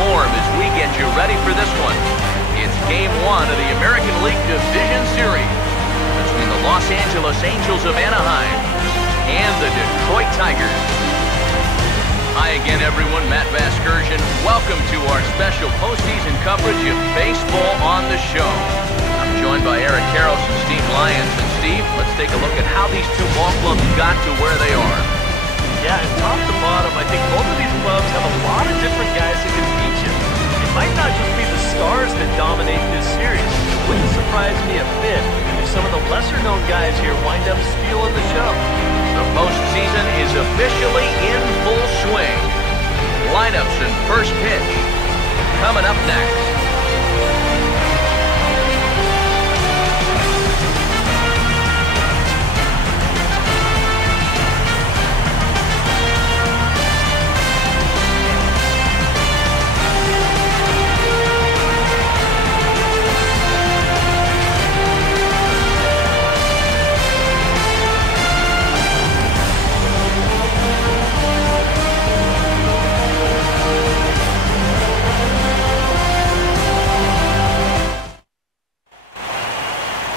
form as we get you ready for this one. It's Game 1 of the American League Division Series between the Los Angeles Angels of Anaheim and the Detroit Tigers. Hi again, everyone. Matt Vasgersian. Welcome to our special postseason coverage of baseball on the show. I'm joined by Eric Karros and Steve Lyons. And Steve, let's take a look at how these two ball clubs got to where they are. Yeah, and top to bottom, I think both of these clubs have a lot of different guys that can beat you. It might not just be the stars that dominate this series. It wouldn't surprise me a bit if some of the lesser-known guys here wind up stealing the show. The postseason is officially in full swing. Lineups and first pitch coming up next.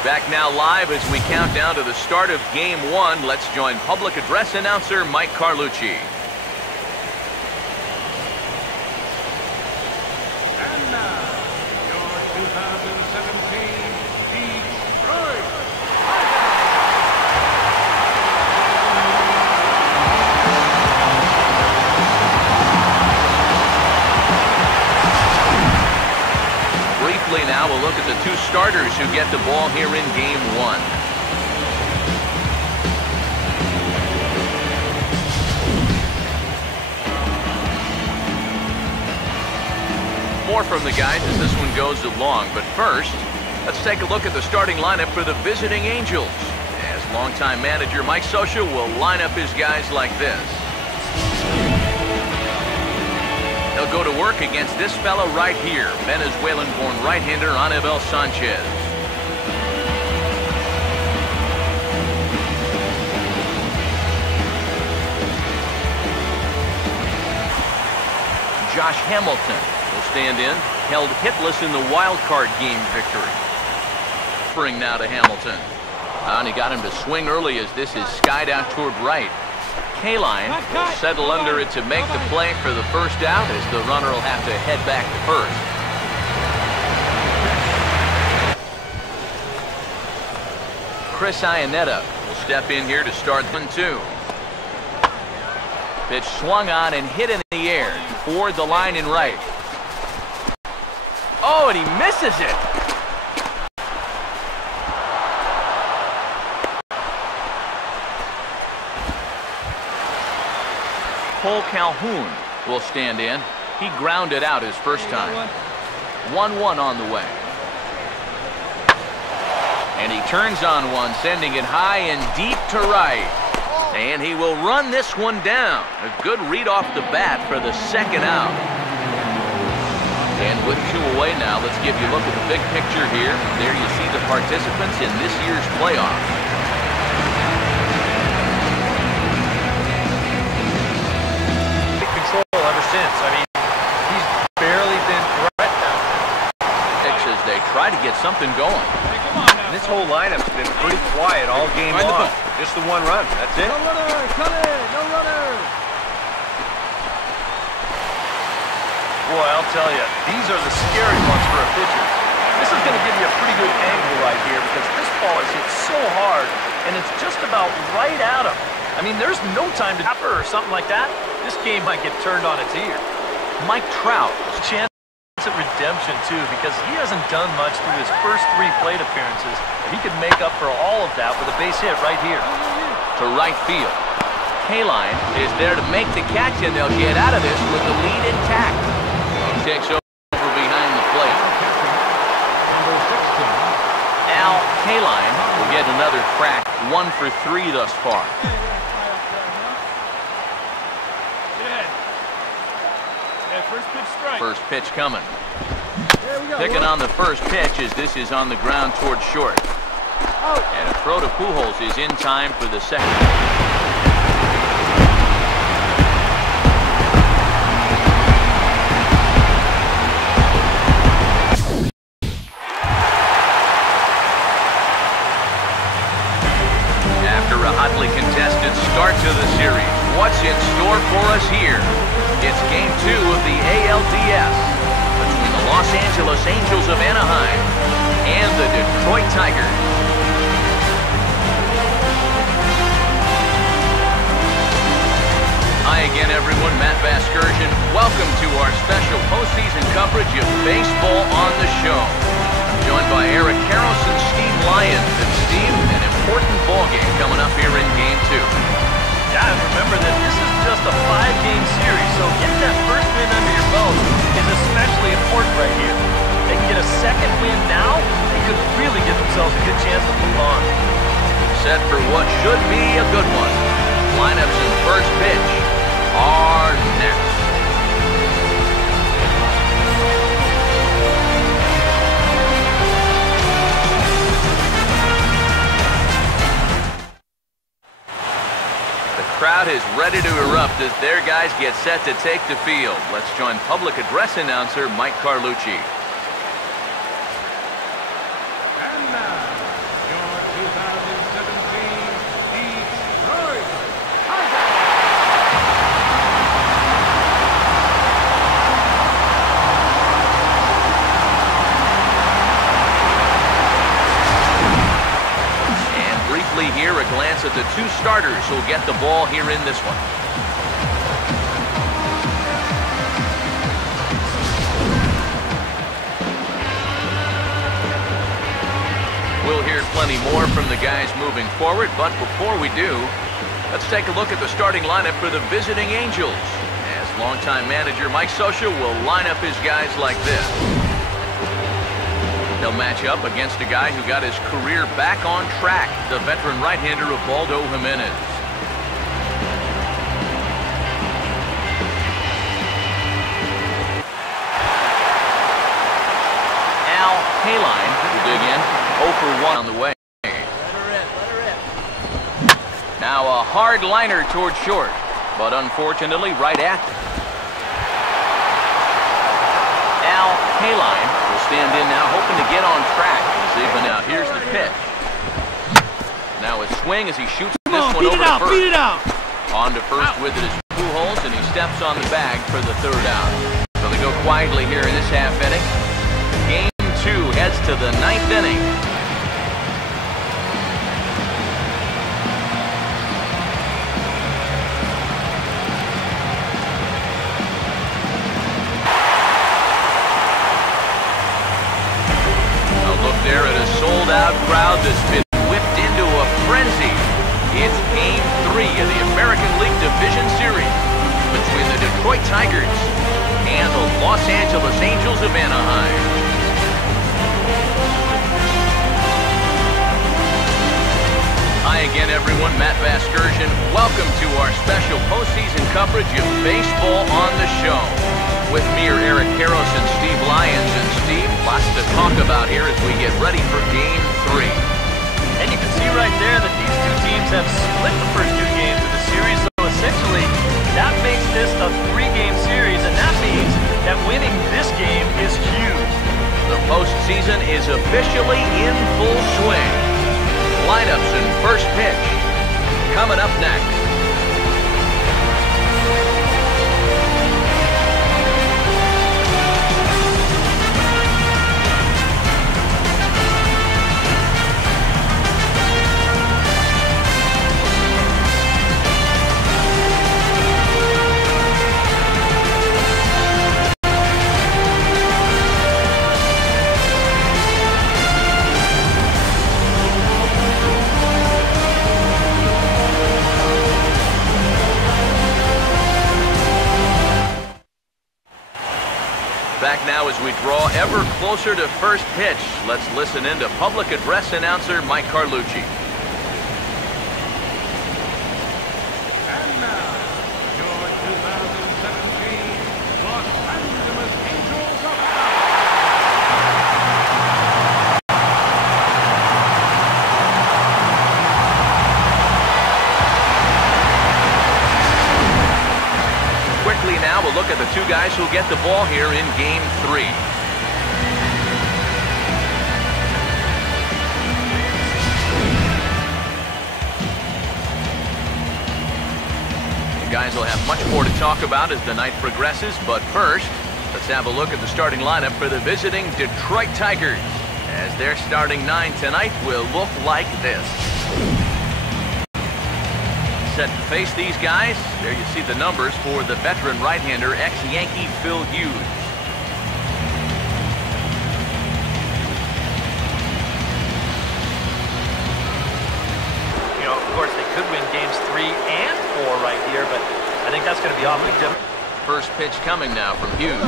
Back now live as we count down to the start of Game 1. Let's join public address announcer Mike Carlucci. And now, your 2017 Detroit Briefly now, we'll look at the two starters who get the ball here in Game 1. More from the guys as this one goes along, but first, let's take a look at the starting lineup for the visiting Angels, as longtime manager Mike Scioscia will line up his guys like this. He'll go to work against this fella right here, Venezuelan-born right-hander Anibal Sanchez. Josh Hamilton will stand in, held hitless in the wild card game victory. Spring now to Hamilton. And he got him to swing early as this is skied out toward right. KALINE will settle under it to make the play for the first out as the runner will have to head back to first. Chris Iannetta will step in here to start 1-2. Pitch swung on and hit in the air toward the line and right. Oh, and he misses it. Cole Calhoun will stand in. He grounded out his first time. 1-1 on the way. And he turns on one, sending it high and deep to right. And he will run this one down. A good read off the bat for the second out. And with two away now, let's give you a look at the big picture here. There you see the participants in this year's playoffs. I mean, he's barely been threatened now. As they try to get something going. And this whole lineup's been pretty quiet all game long. Just the one run. That's it. No runner, cut it, no runner. Boy, I'll tell you, these are the scary ones for a pitcher. This is going to give you a pretty good angle right here because this ball is hit so hard and it's just about right at him. I mean, there's no time to tapper or something like that. This game might get turned on its ear. Mike Trout. Chance at redemption, too, because he hasn't done much through his first 3 plate appearances. And he could make up for all of that with a base hit right here. To right field. KALINE is there to make the catch, and they'll get out of this with the lead intact. He takes over behind the plate. Al KALINE will get another crack. 1 for 3 thus far. First pitch strike. First pitch coming. Picking on the first pitch as this is on the ground towards short. And a throw to Pujols is in time for the second. Angeles Angels of Anaheim and the Detroit Tigers. Hi again, everyone. Matt Vasgersian. Welcome to our special postseason coverage of baseball on the show. I'm joined by Eric Karros and Steve Lyons. And Steve, an important ball game coming up here in Game 2. Yeah, and remember that this is just a 5-game series, so getting that first win under your belt is especially important right here. They can get a second win now, they could really give themselves a good chance to move on. Set for what should be a good one. Lineups and first pitch are next. The crowd is ready to erupt as their guys get set to take the field. Let's join public address announcer Mike Carlucci. And now, your 2017 Detroit Tigers. And briefly here, a glance at the two starters who'll get the ball here in this one. We'll hear plenty more from the guys moving forward, but before we do, let's take a look at the starting lineup for the visiting Angels, as longtime manager Mike Scioscia will line up his guys like this. They'll match up against a guy who got his career back on track, the veteran right-hander Ubaldo Jimenez. KALINE will dig in, 0 for 1 on the way. Let her rip. Now a hard liner toward short, but unfortunately right at them. KALINE will stand in now, hoping to get on track. But now here's the pitch. Now a swing as he shoots this one over to first. Beat it out. On to first with it is Pujols, and he steps on the bag for the third out. So they go quietly here in this half inning. Game 2 heads to the 9th inning. A look there at a sold-out crowd that's been whipped into a frenzy. It's Game 3 of the American League Division Series between the Detroit Tigers and the Los Angeles Angels of Anaheim. Hi again, everyone. Matt Vasgersian. Welcome to our special postseason coverage of baseball on the show. With me are Eric Karros and Steve Lyons. And Steve, lots to talk about here as we get ready for Game 3. And you can see right there that these two teams have split the first 2 games of the series, so essentially that makes this a 3-game series, and that means that winning this game is huge. The postseason is officially in full swing. Lineups and first pitch coming up next. Back now as we draw ever closer to first pitch. Let's listen in to public address announcer Mike Carlucci. And now, your 2017 Los Angeles Angels of Quickly now, we'll look at the two guys who'll get the ball here in Game 3. The guys will have much more to talk about as the night progresses, but first, Let's have a look at the starting lineup for the visiting Detroit Tigers, as their starting 9 tonight will look like this. Set to face these guys. There you see the numbers for the veteran right-hander, ex-Yankee Phil Hughes. You know, of course, they could win games 3 and 4 right here, but I think that's going to be awfully different. First pitch coming now from Hughes.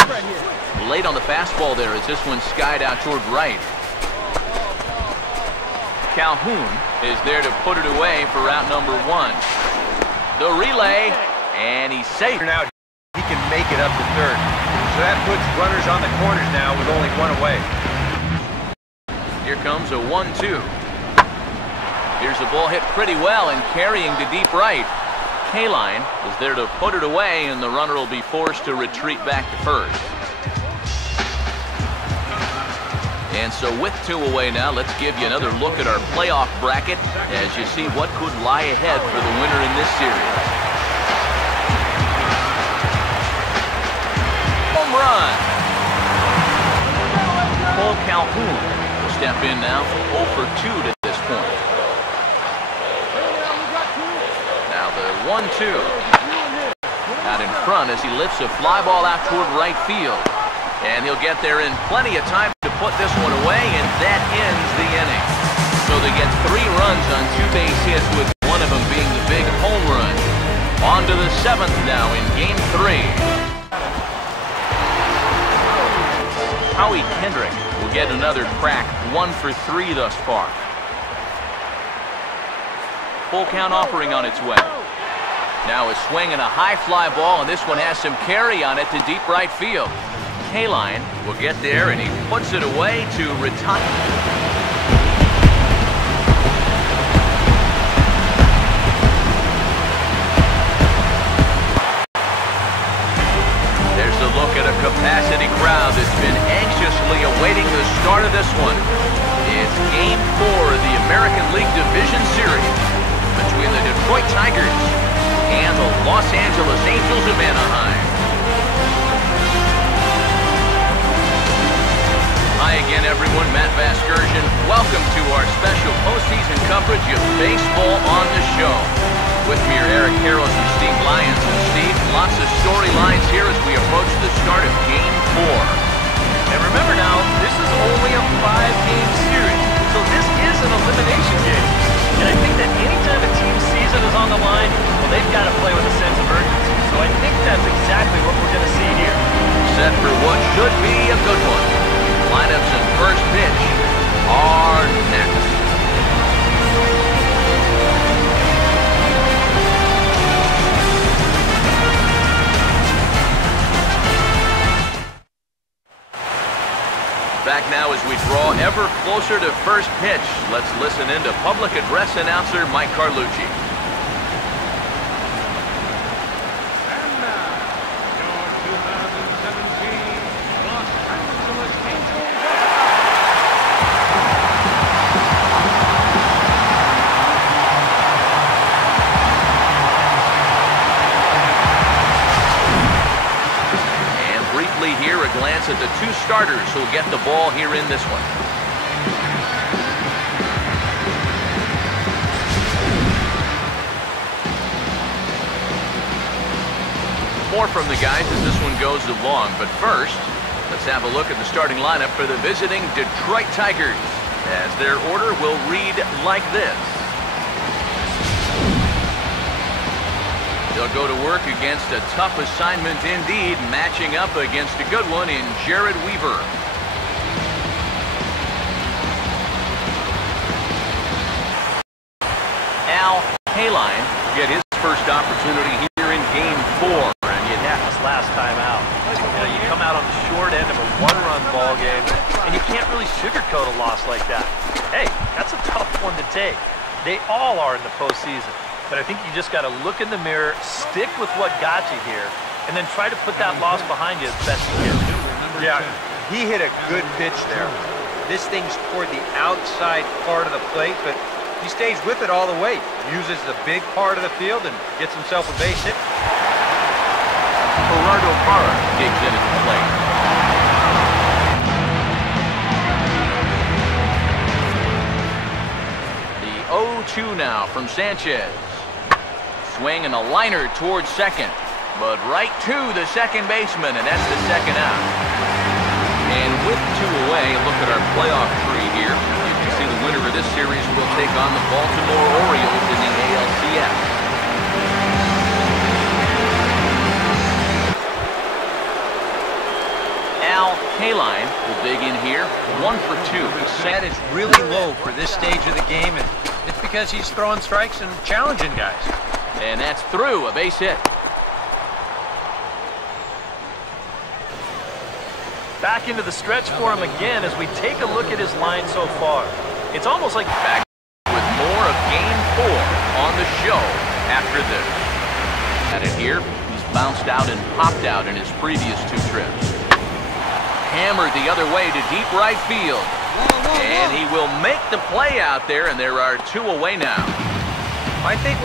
Late on the fastball there as this one skied out toward right. Calhoun is there to put it away for route number 1. The relay, and he's safe. Now he can make it up to third. So that puts runners on the corners now with only 1 away. Here comes a 1-2. Here's the ball hit pretty well and carrying to deep right. KALINE is there to put it away, and the runner will be forced to retreat back to first. And so with 2 away now, let's give you another look at our playoff bracket as you see what could lie ahead for the winner in this series. Home run! Cole Calhoun will step in now, 0 for 2 to this point. Now the 1-2. Out in front as he lifts a fly ball out toward right field. And he'll get there in plenty of time to put this one away, and that ends the inning. So they get 3 runs on 2 base hits, with one of them being the big home run. On to the 7th now in Game 3. Howie Kendrick will get another crack, 1 for 3 thus far. Full count offering on its way. Now a swing and a high fly ball, and this one has some carry on it to deep right field. KALINE will get there, and he puts it away to retire. There's a look at a capacity crowd that's been anxiously awaiting the start of this one. It's Game 4 of the American League Division Series between the Detroit Tigers and the Los Angeles Angels of Anaheim. Hi again, everyone. Matt Vasgersian. Welcome to our special postseason coverage of baseball on the show. With me are Eric Harrows and Steve Lyons. And Steve, lots of storylines here as we approach the start of Game 4. And remember now, this is only a 5-game series, so this is an elimination game. And I think that anytime a team's season is on the line, well, they've got to play with a sense of urgency. So I think that's exactly what we're going to see here. Set for what should be a good one. Lineups and first pitch are next. Back now as we draw ever closer to first pitch. Let's listen in to public address announcer Mike Carlucci. And now, your 2017 Los Angeles Angels. And briefly here, a glance at the 2 starters who will get the ball here in this one. More from the guys as this one goes along, but first, let's have a look at the starting lineup for the visiting Detroit Tigers, as their order will read like this. They'll go to work against a tough assignment indeed, matching up against a good one in Jared Weaver. KALINE get his first opportunity here in Game 4, and you'd have This last time out. You know, you come out on the short end of a 1-run ball game, and you can't really sugarcoat a loss like that. Hey, that's a tough one to take. They all are in the postseason. But I think you just got to look in the mirror, stick with what got you here, and then try to put that loss behind you as best you can. Yeah, he hit a good pitch there. This thing's toward the outside part of the plate, but he stays with it all the way. Uses the big part of the field and gets himself a base hit. Gerardo Parra digs in at the plate. now from Sanchez. Swing and a liner towards second, but right to the second baseman, and that's the second out. And with 2 away, look at our playoff tree here. You can see the winner of this series will take on the Baltimore Orioles in the ALDS. KALINE will dig in here, 1 for 2. That is really low for this stage of the game, and it's because he's throwing strikes and challenging guys. And that's through, a base hit. Back into the stretch for him again as we take a look at his line so far. It's almost like back with more of Game 4 on the show after this. At it here, he's bounced out and popped out in his previous 2 trips. Hammered the other way to deep right field. And he will make the play out there, and there are 2 away now. I think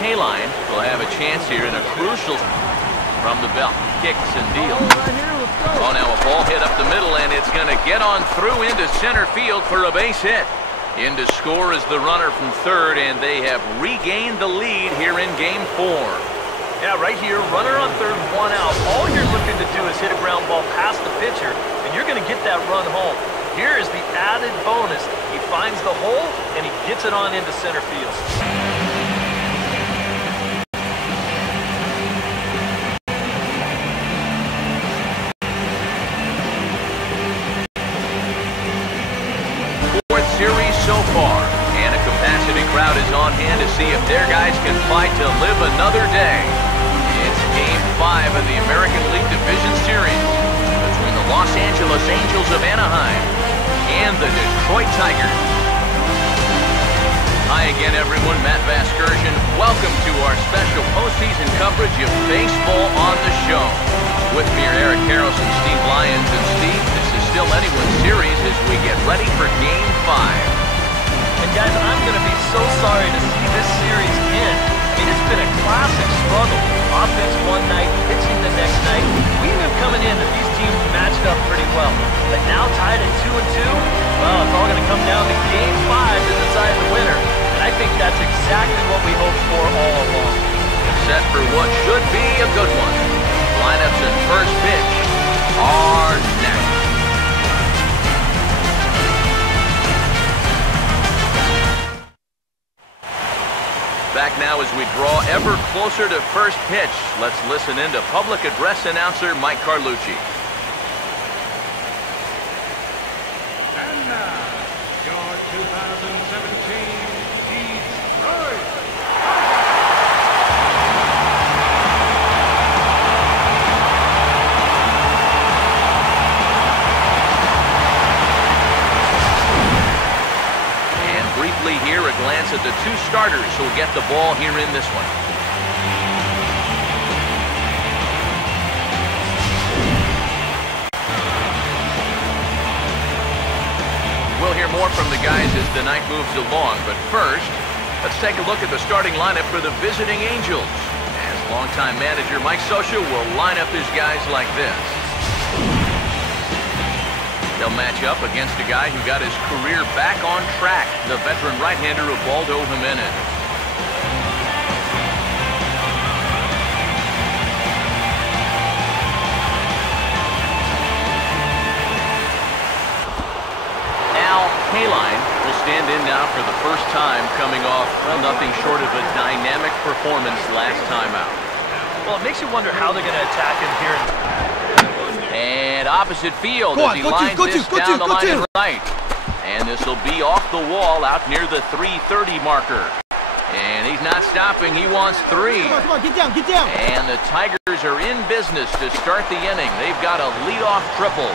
KALINE will have a chance here in a crucial from the belt. Kicks and deals. Oh, now a ball hit up the middle, and it's going to get on through into center field for a base hit. In to score is the runner from third, and they have regained the lead here in Game 4. Yeah, right here, runner on third, 1 out. All you're looking to do is hit a ground ball past the pitcher, and you're going to get that run home. Here is the added bonus. He finds the hole, and he gets it on into center field. Fourth series so far, and a capacity crowd is on hand to see if their guys can fight to live another day. It's Game 5 of the American League Division Series between the Los Angeles Angels of Anaheim and the Detroit Tigers. Hi again, everyone. Matt Vasgersian. Welcome to our special postseason coverage of baseball on the show. With me are Eric Harrelson, Steve Lyons, and Steve, this is still anyone's series as we get ready for Game 5. And guys, I'm going to be so sorry to see this series end. I mean, it's been a classic struggle. Offense one night, pitching the next night. We knew coming in that these teams matched up pretty well. But now tied at 2-2, well, it's all going to come down to Game 5 to decide the winner. And I think that's exactly what we hoped for all along. Set for what should be a good one. Lineups and first pitch are next. Back now as we draw ever closer to first pitch. Let's listen in to public address announcer Mike Carlucci. And now, your 2017 Detroit. Briefly here, a glance at the 2 starters who will get the ball here in this one. We'll hear more from the guys as the night moves along, but first, let's take a look at the starting lineup for the visiting Angels, as longtime manager Mike Scioscia will line up his guys like this. They'll match up against a guy who got his career back on track, the veteran right-hander Ubaldo Jimenez. KALINE will stand in now for the first time, coming off nothing short of a dynamic performance last time out. Well, it makes you wonder how they're going to attack him here. And opposite field as he lines this down the line and right. And this will be off the wall out near the 330 marker. And he's not stopping. He wants 3. Come on, get down, get down. And the Tigers are in business to start the inning. They've got a leadoff triple.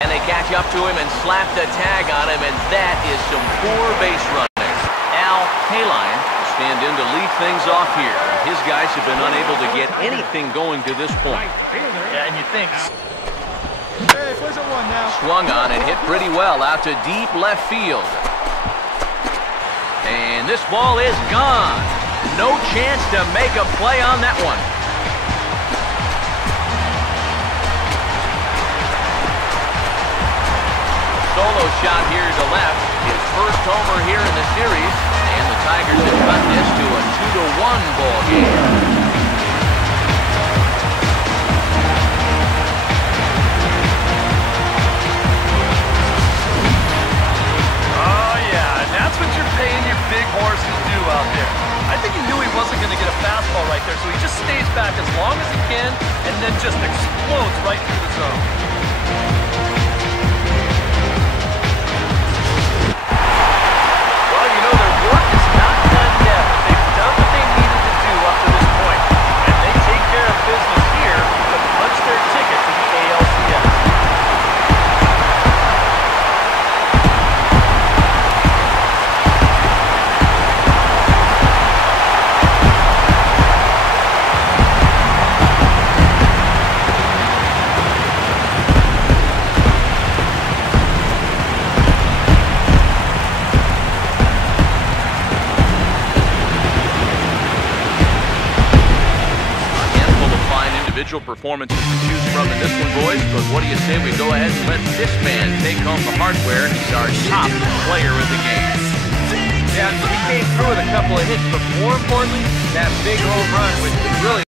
And they catch up to him and slap the tag on him, and that is some poor base running. KALINE will stand in to lead things off here. His guys have been unable to get anything going to this point. Yeah, and you think... Hey, push it one now. Swung on and hit pretty well out to deep left field. And this ball is gone. No chance to make a play on that one. Solo solo shot here to left. His first homer here in the series. And the Tigers have cut this to a 2-1 ball game. That's what you're paying your big horse to do out there. I think he knew he wasn't going to get a fastball right there, so he just stays back as long as he can and then just explodes right through the zone. Well, you know, their work is not done yet. They've done what they needed to do up to this point, and they take care of business here to punch their ticket to the ALCS. Performances to choose from in this one, boys, but what do you say we go ahead and let this man take home the hardware? He's our top player of the game. Yeah, he came through with a couple of hits, but more importantly, that big home run, which was really